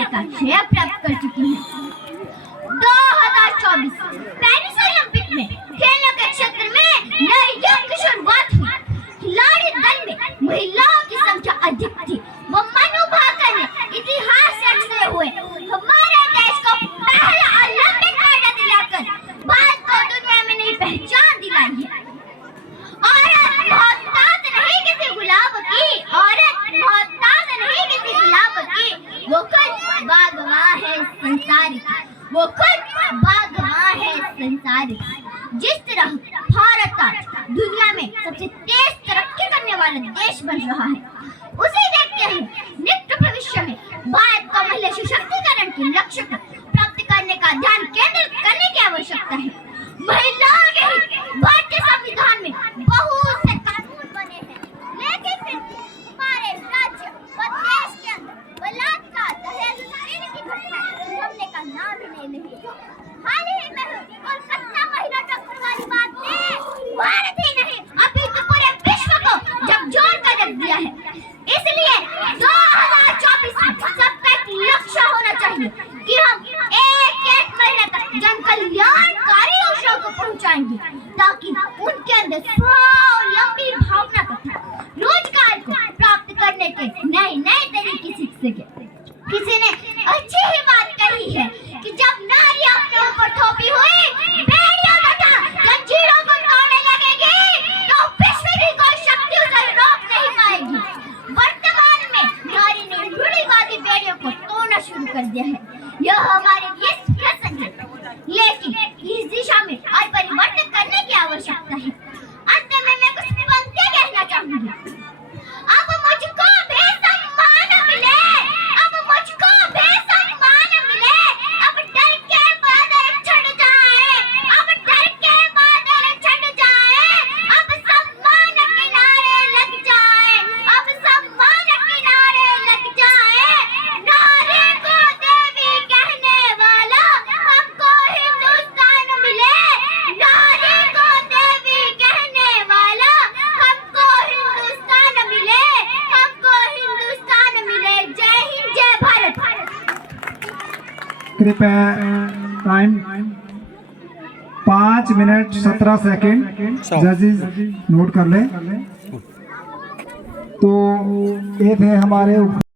बनने का श्रेय प्राप्त कर चुकी है। 2024 पेरिस ओलंपिक में खेलों के क्षेत्र में नए युग की शुरुआत हुई। खिलाड़ी दल में महिलाओं की संख्या अधिक थी। वो मनु भाकर ने इतिहास रचते हुए हमारे देश को पहला ओलंपिक मेडल दिलाकर भारत को दुनिया में नई पहचान दिलाई है। औरत मोहताज नहीं किसी गुलाब की, औरत मोहताज नहीं किसी गुलाब की, वो खुद बागवां है संसार की, वो खुद बागवां है संसार की। जिस तरह भारत आज दुनिया में सबसे तेज तरक्की करने वाला देश बन रहा है, उसे देखते हुए निकट भविष्य में भारत को महिला सशक्तिकरण के लक्ष्य को प्राप्त करने का ध्यान केंद्रित करने की आवश्यकता है। महिलाओं के हित भारतीय संविधान में बहुत से कानून बने हैं, लेकिन फिर हमारे राज्य व देश के अंदर बलात्कार, दहेज देने की घटनाएं थमने का नाम ही नहीं लिया। हाल ही में कोलकाता महिला डॉक्टर वाली बात ने भारत ही नहीं अभी तो पूरे विश्व को झकझोर कर रख दिया है। इसलिए 2024 में सबका एक लक्ष्य होना चाहिए कि हम एक महिला तक जन कल्याणकारी योजनाओं को पहुंचाएंगे, ताकि उनके अंदर स्वावलंबी भावना तथा रोजगार को प्राप्त करने के नए नए तरीके सीख सके। किसी ने अच्छी ही बात कही है कि जब नारी अपने ऊपर थोपी हुई बेड़ियों तथा जंजीरों को तोड़ने लगेगी, तो विश्व की कोई शक्ति उसे रोक नहीं पाएगी। वर्तमान में नारी ने रूढ़िवादी बेड़ियों को तोड़ना शुरू कर दिया है। यह हमारे लिए प्रसंग है, लेकिन इस दिशा में और परिवर्तन करने की आवश्यकता है। अंत में मैं कुछ पंक्तियां कहना चाहूंगी। अब मुझको भी सम्मान मिले, अब मुझको भी सम्मान मिले, अब डर के बादल छट जाए, अब डर के बादल छट जाए, अब सम्मान किनारे लग जाए, अब सम्मान किनारे लग जाए। नारी को देवी कहने वाला हमको हिंदुस्तान मिले, नारी को देवी कहने वाला हमको हिंदुस्तान मिले, हमको हिंदुस्तान मिले। जय हिंद, जय भारत। कृपया टाइम 5 मिनट 17 सेकेंड जजेस नोट कर लें। तो ये थे हमारे